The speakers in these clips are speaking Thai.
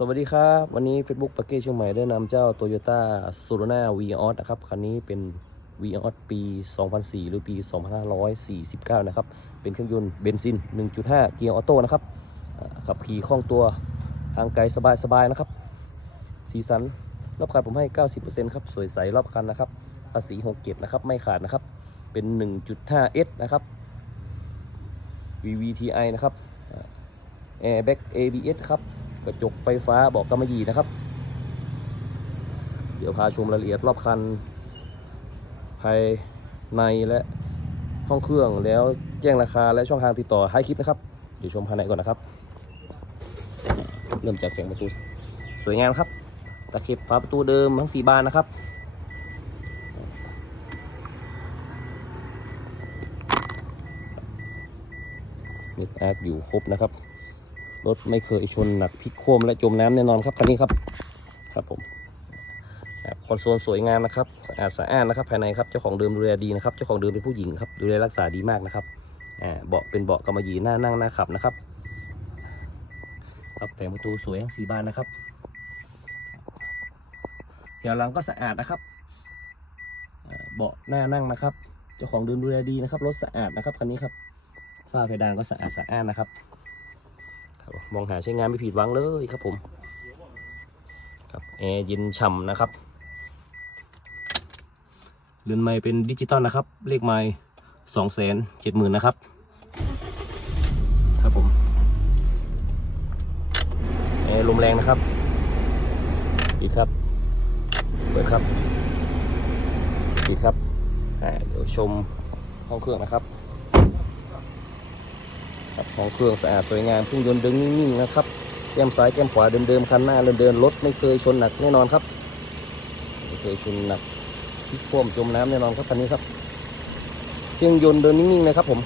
สวัสดีครับ วันนี้ Facebook ปากเก้เชียงใหม่ได้นำเจ้า Toyota s u r o n a v ีออนะครับ คันนี้เป็น v ีออปี 2004 หรือปี 2549 นะครับ เป็นเครื่องยนต์เบนซิน 1.5 เกียร์ออโต้นะครับ ขับขี่คล่องตัวทางไกลสบายๆนะครับ สีสันรอบคันผมให้ 90%ครับ สวยใสรอบคันนะครับ ภาษี67นะครับ ไม่ขาดนะครับ เป็น 1.5S นะครับ VVTi นะครับ Airbag ABS ครับ กระจกไฟฟ้าบอกกำมะหยี่นะครับ เดี๋ยวพาชมรายละเอียดรอบคัน ภายในและห้องเครื่องแล้วแจ้งราคาและช่องทางติดต่อท้ายคลิปนะครับ เดี๋ยวชมภายในก่อนนะครับ เริ่มจากแผงประตูสวยงามครับตะเข็บฝาประตูเดิมทั้งสี่บานนะครับมิดอาร์อยู่ครบนะครับ รถไม่เคยชนหนักพลิกโครมและจมน้ำแน่นอนครับคันนี้ครับครับผมคอนโซลสวยงามนะครับสะอาดสะอ้านนะครับภายในครับเจ้าของเดิมดูแลดีนะครับเจ้าของเดิมเป็นผู้หญิงครับดูแลรักษาดีมากนะครับอ่าเบาะเป็นเบาะกำมะหยี่หน้านั่งหน้าขับนะครับครับแผงประตูสวยทั้งสีบานนะครับแถวหลังก็สะอาดนะครับเบาะหน้านั่งนะครับ เจ้าของเดิมดูแลดีนะครับรถสะอาดนะครับคันนี้ครับฝ้าเพดานก็สะอาดสะอ้านนะครับ มองหาใช้งานไม่ผิดหวังเลยครับผมครับแอร์เย็นฉ่ำนะครับเรือนไม้เป็นดิจิตอลนะครับ เลขไม้สองแสนเจ็ดหมื่นนะครับ ครับผมแอร์ลมแรงนะครับปิดครับเปิดครับปิดครับเดี๋ยวชมห้องเครื่องนะครับ ครับของเครื่องสะอาดสวยงามเครื่องยนต์เดินนิ่งๆนะครับแก้มซ้ายแก้มขวาเดิมๆคันหน้าเดินๆรถไม่เคยชนหนักแน่นอนครับไม่เคยชนหนักพลิกคว่ำจมน้ำแน่นอนครับคันนี้ครับเครื่องยนต์เดินนิ่งๆนะครับ ผม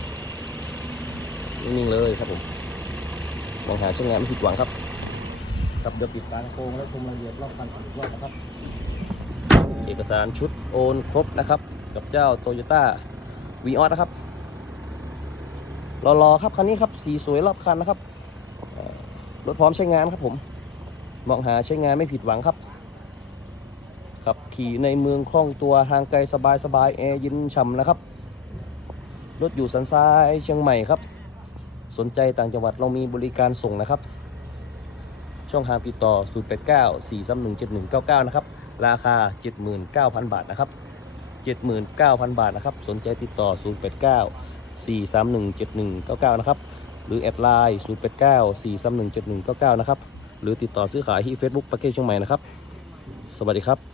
นิ่งๆเลยครับผมมองหาใช้งานไม่ผิดหวังครับครับเดี๋ยวปิดฝารโปรงแล้วชมรายละเอียดรอบคันอีกรอบนะครับ เอกสารชุดโอนครบนะครับ กับเจ้าโตโยต้าวีออสนะครับ รอๆครับคันนี้ครับสีสวยรอบคันนะครับรถพร้อมใช้งานครับผมมองหาใช้งานไม่ผิดหวังครับขับขี่ในเมืองคล่องตัวทางไกลสบายสบายแอร์เย็นฉ่ำนะครับ รถอยู่สันทรายเชียงใหม่ครับ สนใจต่างจังหวัดเรามีบริการส่งนะครับ ช่องทางติดต่อ 089 431 7199 นะครับ ราคา 79,000 บาทนะครับ 79,000 บาทนะครับ สนใจติดต่อ 089 4317199 นะครับ หรือแอดไลน์089 4317199 นะครับ หรือติดต่อซื้อขายที่ Facebook ประเกศเชียงใหม่นะครับ สวัสดีครับ